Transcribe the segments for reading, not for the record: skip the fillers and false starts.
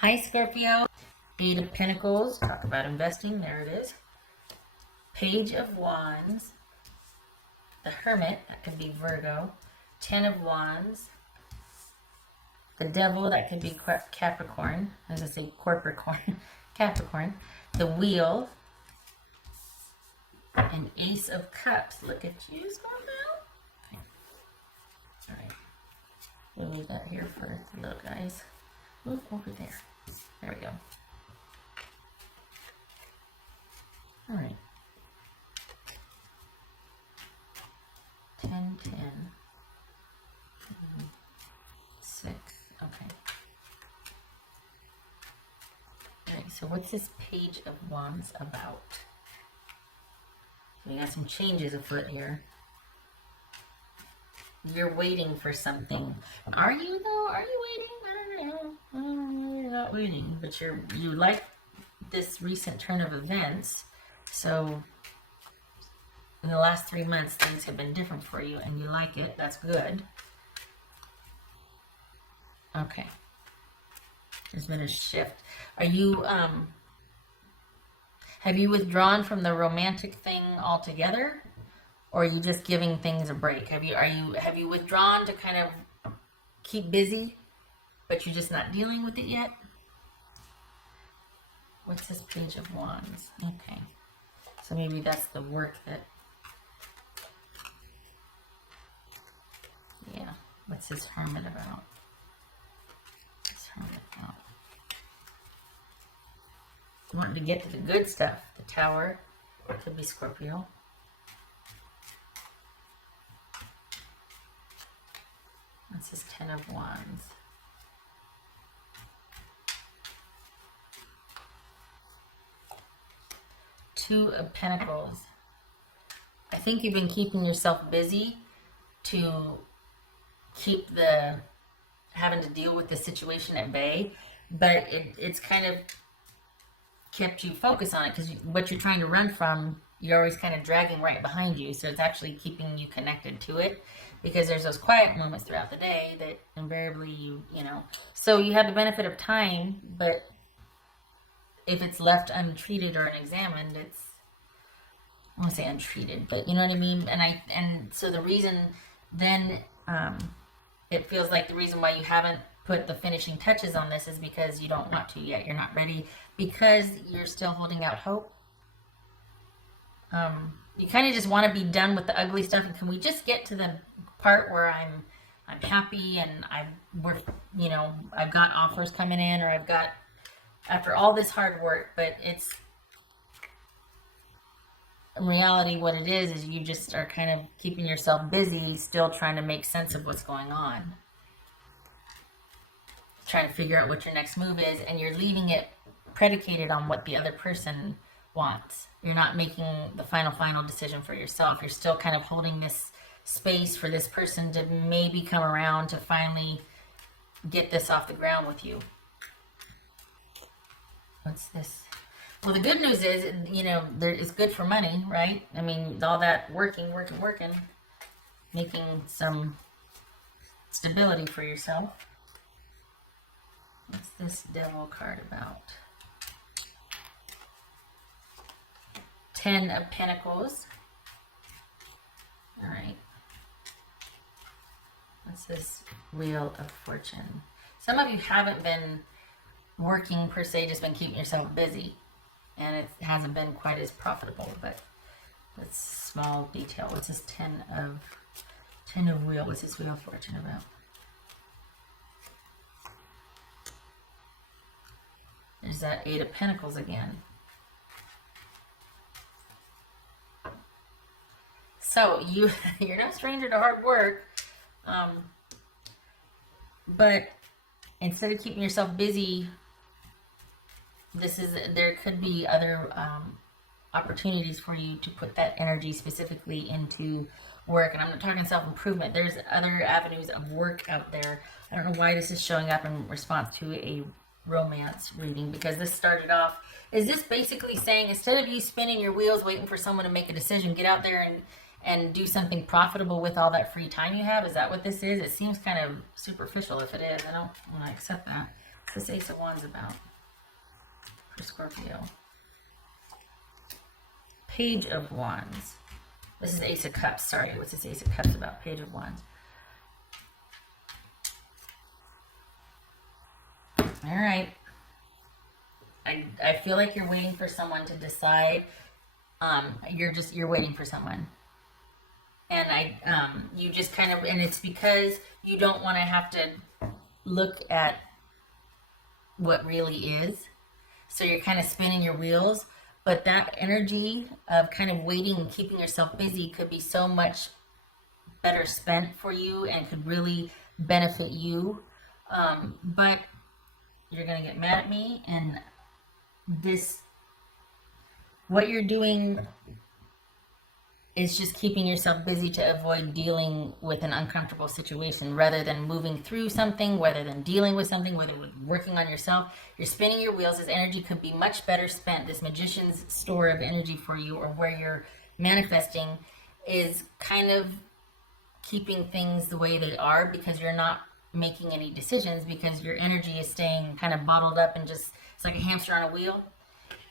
Hi, Scorpio. Eight of Pentacles. Talk about investing. There it is. Page of Wands. The Hermit. That could be Virgo. 10 of Wands. The Devil. That could be Capricorn. I was going to say Corpricorn. Capricorn. The Wheel. And Ace of Cups. Look at you, Scorpio. Alright. We'll leave that here for the little guys. Move over there. There we go. Alright. 10, 10. 6. Okay. Alright, so what's this Page of Wands about? We got some changes afoot here. You're waiting for something. Are you though? Are you waiting? I don't know. You're not waiting, but you like this recent turn of events. So in the last 3 months, things have been different for you, and you like it. That's good. Okay. There's been a shift. Are you have you withdrawn from the romantic thing altogether? Or are you just giving things a break? Have you withdrawn to kind of keep busy, but you're just not dealing with it yet? What's this Page of Wands? Okay. So maybe that's the work that... Yeah. What's this Hermit about? What's Hermit about? Wanting to get to the good stuff. The Tower. Could be Scorpio. This is 10 of Wands. Two of Pentacles. I think you've been keeping yourself busy to keep having to deal with the situation at bay, but it's kind of kept you focused on it because what you're trying to run from, you're always kind of dragging right behind you. So it's actually keeping you connected to it because there's those quiet moments throughout the day that invariably you know. So you have the benefit of time, but if it's left untreated or unexamined, it's, I want to say untreated, but you know what I mean? And so the reason then, it feels like the reason why you haven't put the finishing touches on this is because you don't want to yet. You're not ready because you're still holding out hope. You kind of just want to be done with the ugly stuff, and can we just get to the part where I'm happy and I've got offers coming in, or I've got, after all this hard work, but it's in reality what it is you just are kind of keeping yourself busy, still trying to make sense of what's going on, trying to figure out what your next move is, and you're leaving it predicated on what the other person wants. You're not making the final decision for yourself. You're still kind of holding this space for this person to maybe come around to finally get this off the ground with you. What's this? Well, the good news is, it's good for money, right? I mean, all that working, making some stability for yourself. What's this Devil card about? 10 of Pentacles. All right. What's this Wheel of Fortune? Some of you haven't been working per se, just been keeping yourself busy. And it hasn't been quite as profitable, but that's small detail. What's this 10 of Wheel? What's this Wheel of Fortune about? There's that 8 of Pentacles again. So you're no stranger to hard work, but instead of keeping yourself busy, there could be other opportunities for you to put that energy specifically into work. And I'm not talking self-improvement. There's other avenues of work out there. I don't know why this is showing up in response to a romance reading, because this started off, is this basically saying, instead of you spinning your wheels waiting for someone to make a decision, get out there and do something profitable with all that free time you have? Is that what this is? It seems kind of superficial if it is. I don't want to accept that. What's this Ace of Wands about for Scorpio? Page of Wands. This is Ace of Cups. Sorry, what's this Ace of Cups about? Page of Wands. All right. I feel like you're waiting for someone to decide. You're waiting for someone. And you just kind of, and it's because you don't want to have to look at what really is. So you're kind of spinning your wheels, but that energy of kind of waiting and keeping yourself busy could be so much better spent for you and could really benefit you. But you're going to get mad at me, and what you're doing is just keeping yourself busy to avoid dealing with an uncomfortable situation rather than moving through something, rather than dealing with something, whether working on yourself. You're spinning your wheels. This energy could be much better spent. This magician's store of energy for you, or where you're manifesting, is kind of keeping things the way they are because you're not making any decisions, because your energy is staying kind of bottled up and just, it's like a hamster on a wheel.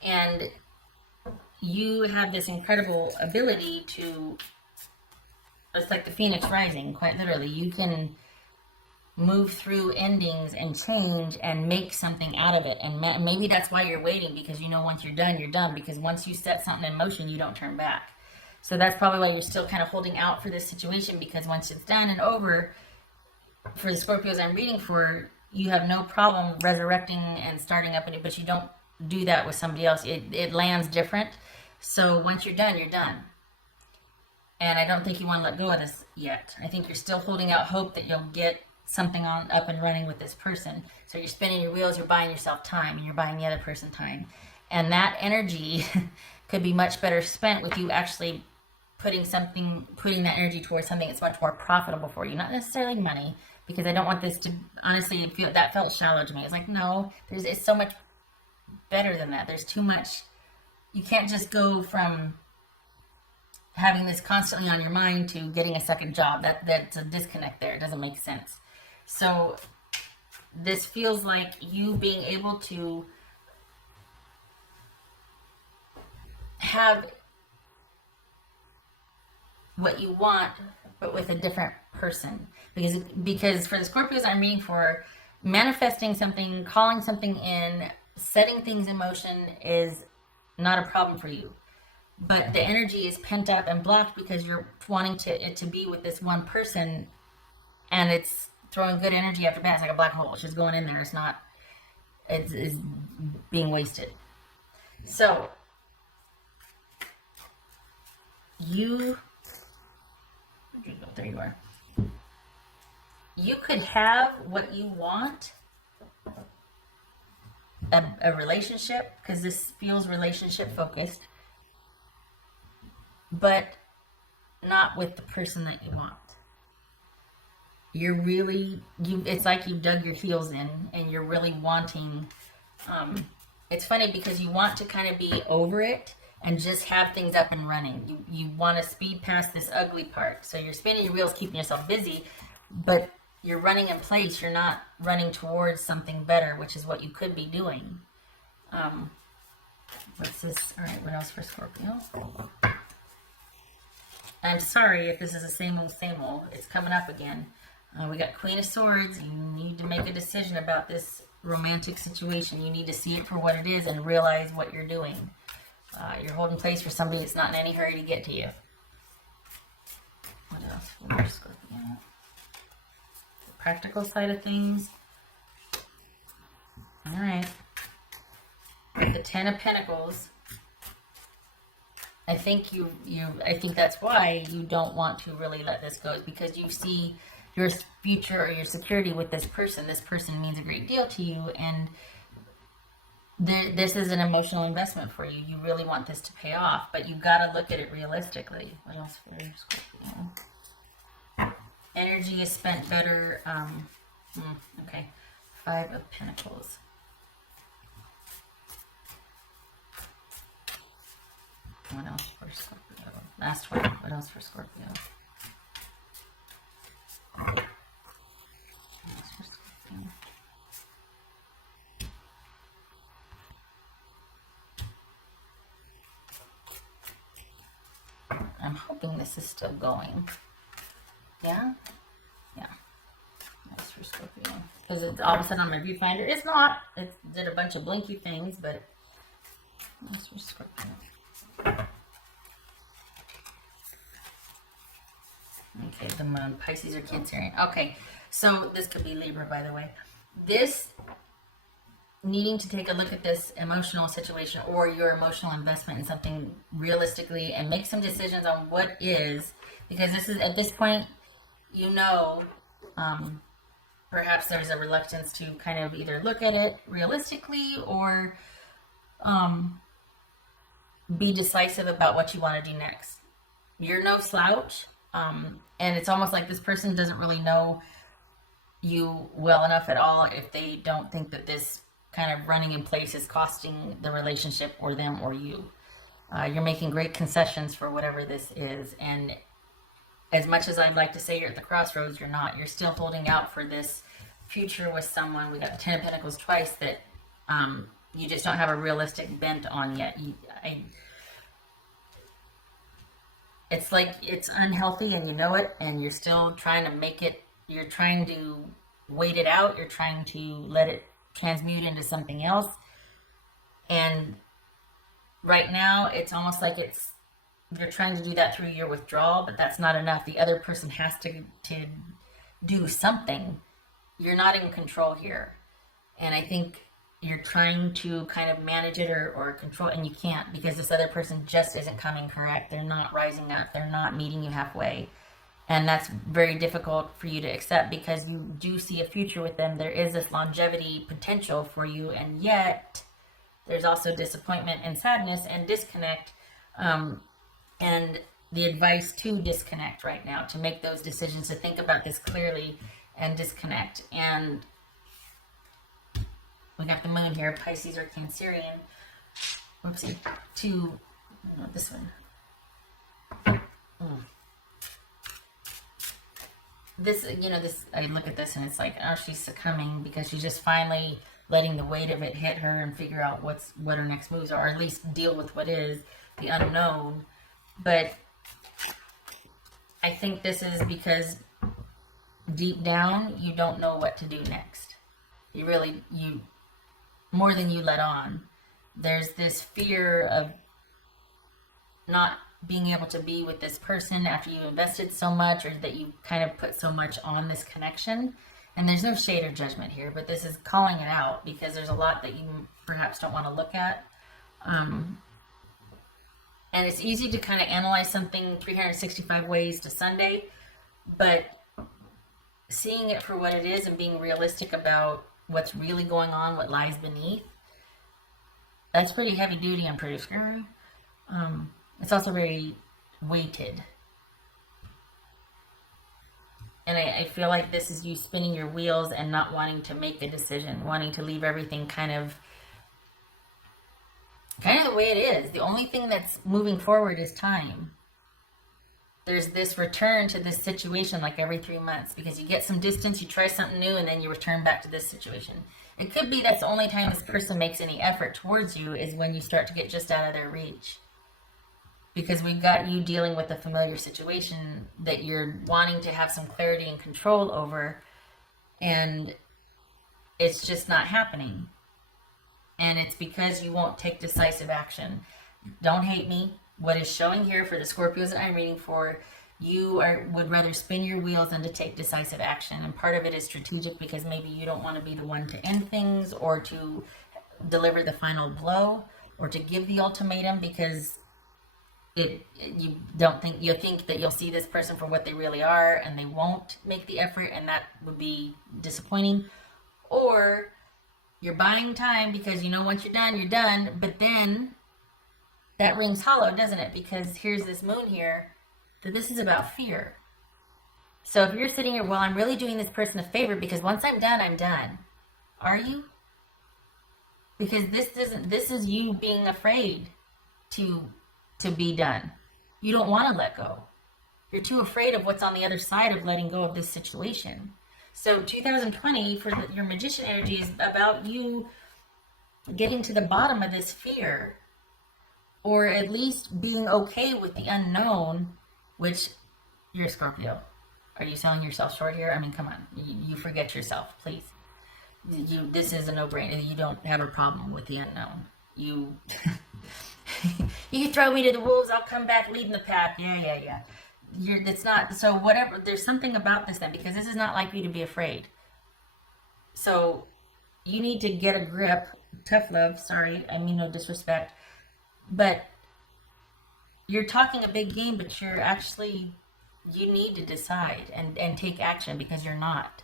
And you have this incredible ability to, it's like the phoenix rising, quite literally. You can move through endings and change and make something out of it. And maybe that's why you're waiting, because you know once you're done, you're done. Because once you set something in motion, you don't turn back. So that's probably why you're still kind of holding out for this situation, because once it's done and over, for the Scorpios I'm reading for, you have no problem resurrecting and starting up anew, but you don't do that with somebody else. It lands different. So once you're done, you're done. And I don't think you want to let go of this yet. I think you're still holding out hope that you'll get something up and running with this person. So you're spinning your wheels, you're buying yourself time, and you're buying the other person time. And that energy could be much better spent with you actually putting that energy towards something that's much more profitable for you. Not necessarily money, because I don't want this to, honestly, that felt shallow to me. It's like, no, it's so much better than that. There's too much. You can't just go from having this constantly on your mind to getting a second job. That's a disconnect there. It doesn't make sense. So this feels like you being able to have what you want, but with a different person. Because for the Scorpios I'm reading for, manifesting something, calling something in, setting things in motion is not a problem for you. But the energy is pent up and blocked because you're wanting it to be with this one person, and it's throwing good energy after bad. It's like a black hole. It's just going in there. It's being wasted. So there you are. You could have what you want, a relationship, because this feels relationship focused, but not with the person that you want. It's like you dug your heels in and you're really wanting, it's funny because you want to kind of be over it and just have things up and running. You want to speed past this ugly part. So you're spinning your wheels, keeping yourself busy, but you're running in place. You're not running towards something better, which is what you could be doing. What's this? All right, what else for Scorpio? I'm sorry if this is the same old. It's coming up again. We got Queen of Swords. You need to make a decision about this romantic situation. You need to see it for what it is and realize what you're doing. You're holding place for somebody that's not in any hurry to get to you. What else for Scorpio? The practical side of things. All right. With the Ten of Pentacles, I think I think that's why you don't want to really let this go, is because you see your future or your security with this person. This person means a great deal to you, and this is an emotional investment for you. You really want this to pay off, but you've got to look at it realistically. What else for Scorpio? Energy is spent better. Okay. Five of Pentacles. What else for Scorpio? Last one. What else for Scorpio? What else for Scorpio? hoping this is still going. Yeah? Yeah. That's for Scorpio. Because it's all of a sudden on my viewfinder. It's not. It did a bunch of blinky things, but that's for Scorpio. Okay, the moon. Pisces or Cancerian. Okay, so this could be Libra, by the way. This needing to take a look at this emotional situation or your emotional investment in something realistically and make some decisions on what is, because this is, at this point, you know, perhaps there's a reluctance to kind of either look at it realistically or be decisive about what you want to do next. You're no slouch, and it's almost like this person doesn't really know you well enough at all if they don't think that this kind of running in place is costing the relationship or them or you. You're making great concessions for whatever this is, and as much as I'd like to say you're at the crossroads, you're not. You're still holding out for this future with someone. We got the Ten of Pentacles twice that you just don't have a realistic bent on yet. It's like it's unhealthy and you know it, and you're still trying to make it, you're trying to wait it out, you're trying to let it transmute into something else. And right now, it's almost like you're trying to do that through your withdrawal, but that's not enough. The other person has to do something. You're not in control here. And I think you're trying to kind of manage it or control, and you can't, because this other person just isn't coming correct. They're not rising up. They're not meeting you halfway. And that's very difficult for you to accept because you do see a future with them. There is this longevity potential for you, and yet there's also disappointment and sadness and disconnect. And the advice to disconnect right now, to make those decisions, to think about this clearly and disconnect. And we got the moon here, Pisces or Cancerian. Whoopsie. This one. This, I look at this and it's like, oh, she's succumbing because she's just finally letting the weight of it hit her and figure out what her next moves are, or at least deal with what is the unknown. But I think this is because deep down, you don't know what to do next. You more than you let on. There's this fear of not being able to be with this person after you invested so much, or that you kind of put so much on this connection. And there's no shade or judgment here, but this is calling it out because there's a lot that you perhaps don't want to look at. And it's easy to kind of analyze something 365 ways to Sunday, but seeing it for what it is and being realistic about what's really going on, what lies beneath, that's pretty heavy duty and pretty scary. It's also very weighted. And I feel like this is you spinning your wheels and not wanting to make a decision, wanting to leave everything kind of the way it is. The only thing that's moving forward is time. There's this return to this situation like every 3 months because you get some distance, you try something new, and then you return back to this situation. It could be that's the only time this person makes any effort towards you is when you start to get just out of their reach. Because we've got you dealing with a familiar situation that you're wanting to have some clarity and control over, and it's just not happening. And it's because you won't take decisive action. Don't hate me. What is showing here for the Scorpios that I'm reading for, you would rather spin your wheels than to take decisive action. And part of it is strategic because maybe you don't want to be the one to end things or to deliver the final blow or to give the ultimatum because you think that you'll see this person for what they really are and they won't make the effort, and that would be disappointing. Or you're buying time because you know once you're done, but then that rings hollow, doesn't it? Because here's this moon here, that this is about fear. So if you're sitting here, well, I'm really doing this person a favor because once I'm done, I'm done. Are you? Because this is you being afraid to be done. You don't want to let go. You're too afraid of what's on the other side of letting go of this situation. So 2020 for your Magician energy is about you getting to the bottom of this fear, or at least being okay with the unknown which you're a Scorpio. Are you selling yourself short here? I mean, come on. You forget yourself, please. This is a no-brainer. You don't have a problem with the unknown. You you throw me to the wolves, I'll come back leading the pack. Yeah. It's not, so whatever, there's something about this then, because this is not like you to be afraid. So you need to get a grip. Tough love, sorry, I mean no disrespect. But you're talking a big game, but you're actually, you need to decide and take action, because you're not.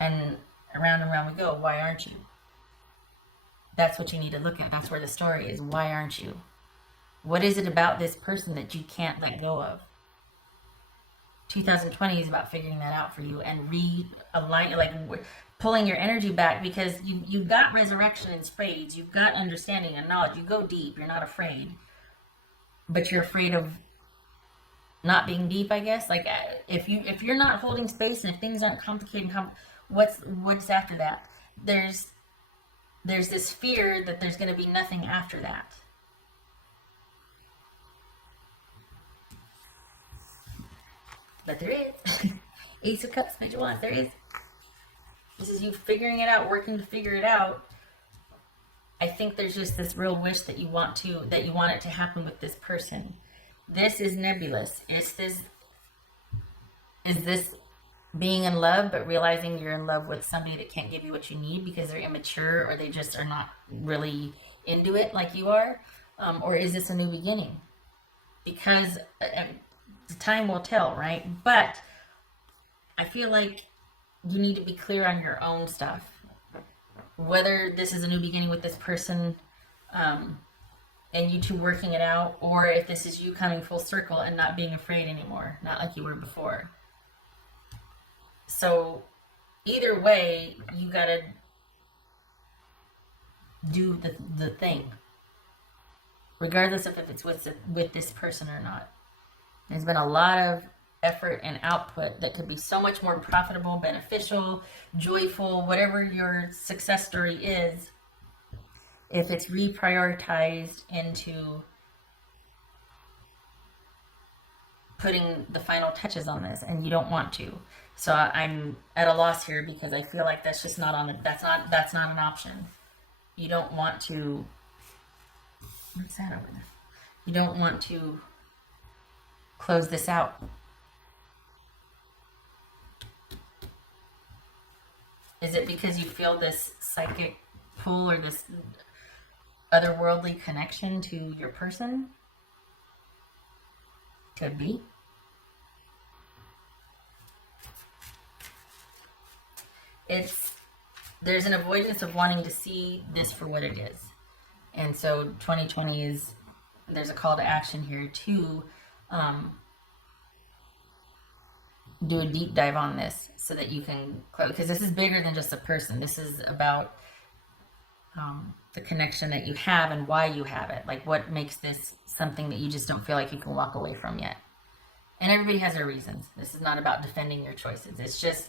And around we go. Why aren't you? That's what you need to look at. That's where the story is. Why aren't you? What is it about this person that you can't let go of? 2020 is about figuring that out for you and realign, like pulling your energy back, because you've got resurrection in spades. You've got understanding and knowledge. You go deep. You're not afraid. But you're afraid of not being deep, I guess. Like if you're not holding space, and if things aren't complicated, what's after that? There's this fear that there's going to be nothing after that. But there is. Ace of Cups, Page of Wands, there is. This is you figuring it out, working to figure it out. I think there's just this real wish that you want it to happen with this person. This is nebulous. Is this being in love, but realizing you're in love with somebody that can't give you what you need because they're immature, or they just are not really into it like you are? Or is this a new beginning? Because the time will tell, right? But I feel like you need to be clear on your own stuff. Whether this is a new beginning with this person, and you two working it out, or if this is you coming full circle and not being afraid anymore, not like you were before. So either way, you gotta do the thing, regardless of if it's with this person or not. There's been a lot of effort and output that could be so much more profitable, beneficial, joyful, whatever your success story is, if it's reprioritized into putting the final touches on this, and you don't want to. So I'm at a loss here, because I feel like that's just not on that's not an option. You don't want to, what's that over there? You don't want to close this out. Is it because you feel this psychic pull or this otherworldly connection to your person? Could be. There's an avoidance of wanting to see this for what it is. And so 2020 there's a call to action here to do a deep dive on this, so that you can, because this is bigger than just a person. This is about the connection that you have and why you have it. Like, what makes this something that you just don't feel like you can walk away from yet. And everybody has their reasons. This is not about defending your choices. It's just,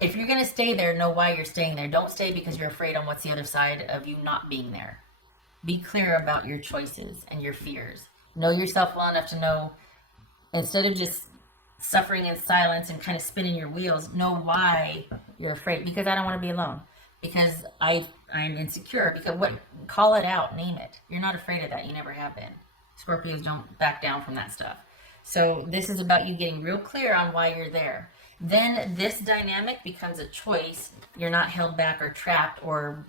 if you're going to stay there, know why you're staying there. Don't stay because you're afraid on what's the other side of you not being there. Be clear about your choices and your fears. Know yourself well enough to know, instead of just suffering in silence and kind of spinning your wheels, know why you're afraid. Because I don't want to be alone. Because I'm insecure. Because call it out, name it. You're not afraid of that. You never have been. Scorpios don't back down from that stuff. So this is about you getting real clear on why you're there. Then this dynamic becomes a choice. You're not held back or trapped or,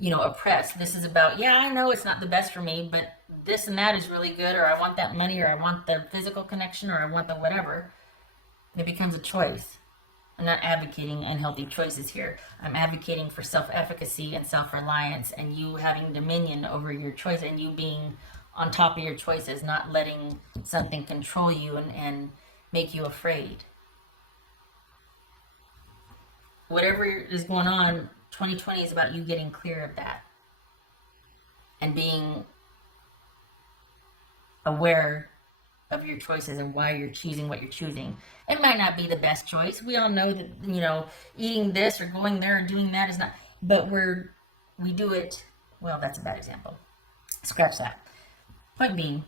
oppressed. This is about, yeah, I know it's not the best for me, but this and that is really good, or I want that money, or I want the physical connection, or I want the whatever. It becomes a choice. I'm not advocating unhealthy choices here. I'm advocating for self-efficacy and self-reliance, and you having dominion over your choice, and you being on top of your choices, not letting something control you and make you afraid. Whatever is going on, 2020 is about you getting clear of that and being aware of your choices and why you're choosing what you're choosing. It might not be the best choice. We all know that, eating this or going there or doing that is not, but we do it, well, that's a bad example. Scratch that. Point being,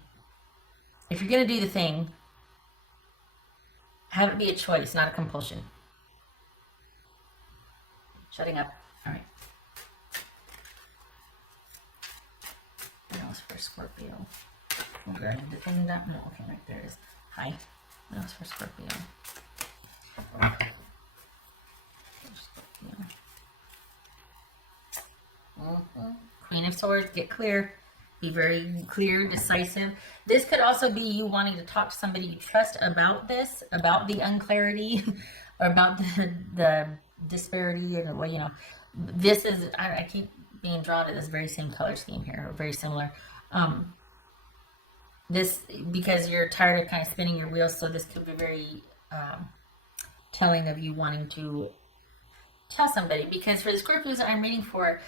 if you're going to do the thing, have it be a choice, not a compulsion. Shutting up. All right. What else for Scorpio? Okay, the thing that, no, okay, right there it is. Hi. What else for Scorpio? Queen of Swords, get clear. Be very clear, decisive. This could also be you wanting to talk to somebody you trust about this, about the unclarity, or about the disparity, and well, you know, this is, I keep being drawn to this very same color scheme here, or very similar. This, because you're tired of kind of spinning your wheels, so this could be very telling of you wanting to tell somebody. Because for the Scorpios that I'm reading for,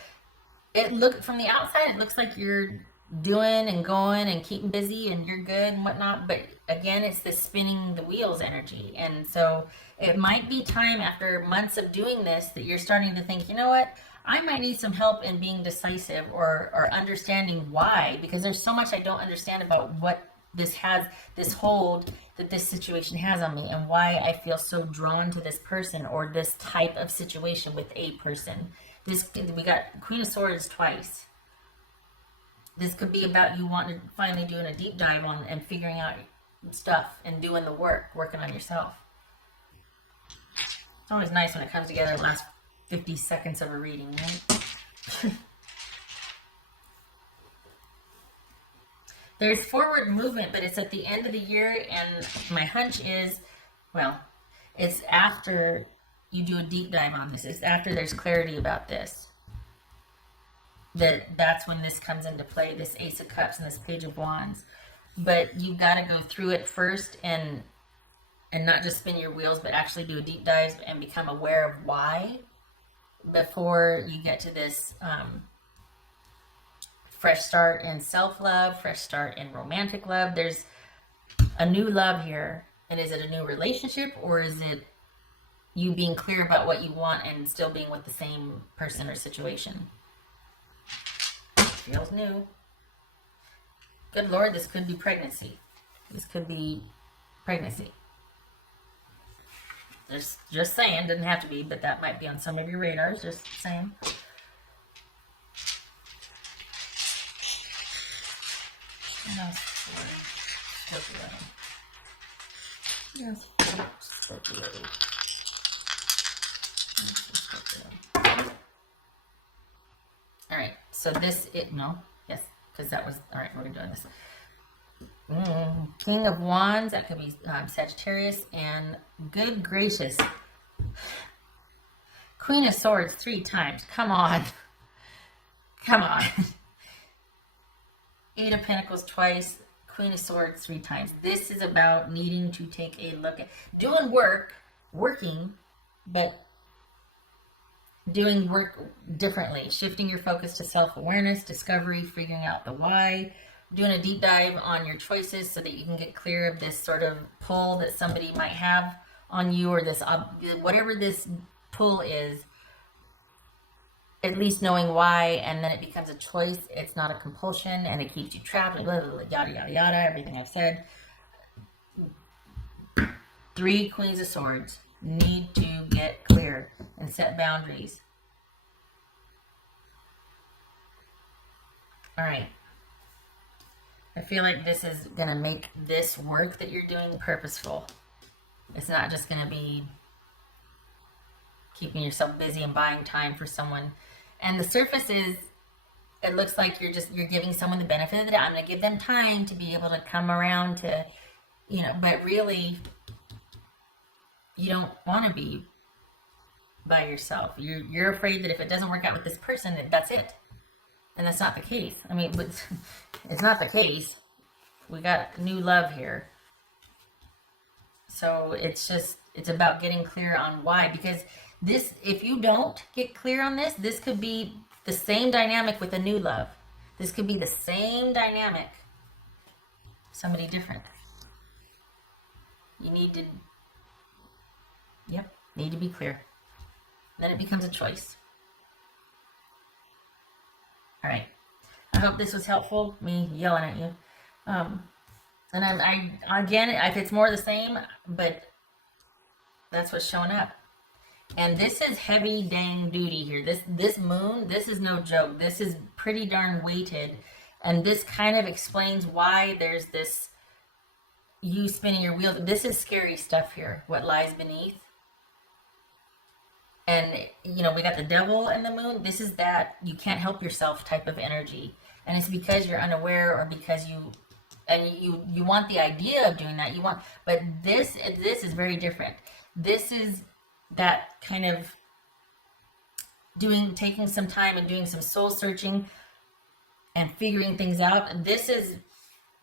it look from the outside, it looks like you're doing and going and keeping busy and you're good and whatnot, but again, it's this spinning the wheels energy. And so it might be time after months of doing this that you're starting to think, you know what, I might need some help in being decisive, or understanding why, because there's so much I don't understand about what this has, this hold that this situation has on me, and why I feel so drawn to this person or this type of situation with a person. This, we got Queen of Swords twice. This could be about you wanting to finally doing a deep dive on and figuring out stuff and doing the work, working on yourself. It's always nice when it comes together the last 50 seconds of a reading, right? There's forward movement, but it's at the end of the year, and my hunch is, well, it's after you do a deep dive on this. It's after there's clarity about this. That's when this comes into play, this Ace of Cups and this Page of Wands. But you've got to go through it first and not just spin your wheels, but actually do a deep dive and become aware of why before you get to this fresh start in self-love, fresh start in romantic love. There's a new love here. And is it a new relationship, or is it you being clear about what you want and still being with the same person or situation? Feels new. Good Lord, this could be pregnancy. This could be pregnancy. Just saying, doesn't have to be, but that might be on some of your radars, just saying. Scorpio. Yes, Scorpio. All right, so this, yes, because that was, all right, we're doing this. King of Wands, that could be Sagittarius, and good gracious, Queen of Swords 3 times. Come on. Come on. 8 of Pentacles twice, Queen of Swords 3 times. This is about needing to take a look at doing working, but doing work differently, shifting your focus to self-awareness, discovery, figuring out the why, doing a deep dive on your choices so that you can get clear of this sort of pull that somebody might have on you, or this, whatever this pull is, at least knowing why, and then it becomes a choice. It's not a compulsion, and it keeps you trapped, blah, blah, blah, yada, yada, yada, everything I've said. 3 Queens of Swords. Need to get clear and set boundaries. All right. I feel like this is going to make this work that you're doing purposeful. It's not just going to be keeping yourself busy and buying time for someone. And the surface is, it looks like you're giving someone the benefit of the doubt. I'm going to give them time to be able to come around to, but really, you don't want to be by yourself. You're afraid that if it doesn't work out with this person, that's it. And that's not the case. I mean, it's not the case. We got new love here. So it's about getting clear on why. Because this, if you don't get clear on this, this could be the same dynamic with a new love. This could be the same dynamic. Somebody different. You need to be clear. Then it becomes a choice. All right. I hope this was helpful, me yelling at you. And again, if it's more of the same, but that's what's showing up. And this is heavy dang duty here. This moon, this is no joke. This is pretty darn weighted. And this kind of explains why there's this you spinning your wheels. This is scary stuff here, what lies beneath. And we got the devil and the moon. This is that you can't help yourself type of energy. And it's because you're unaware, or because you want the idea of doing that. But this is very different. This is that kind of taking some time and doing some soul searching and figuring things out.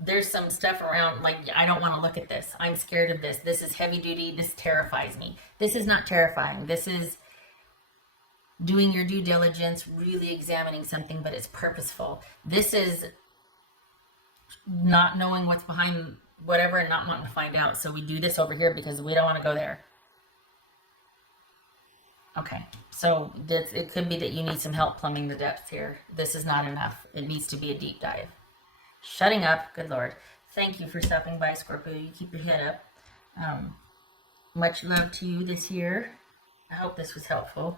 There's some stuff around, like, I don't want to look at this. I'm scared of this. This is heavy duty. This terrifies me. This is not terrifying. This is doing your due diligence, really examining something, but it's purposeful. This is not knowing what's behind whatever and not wanting to find out. So we do this over here because we don't want to go there. Okay, so it could be that you need some help plumbing the depths here. This is not enough. It needs to be a deep dive. Shutting up, good Lord. Thank you for stopping by, Scorpio. You keep your head up. Much love to you this year. I hope this was helpful.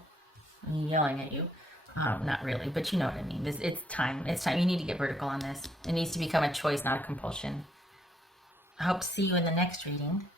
I'm yelling at you. Not really, but you know what I mean. It's time. It's time. You need to get vertical on this. It needs to become a choice, not a compulsion. I hope to see you in the next reading.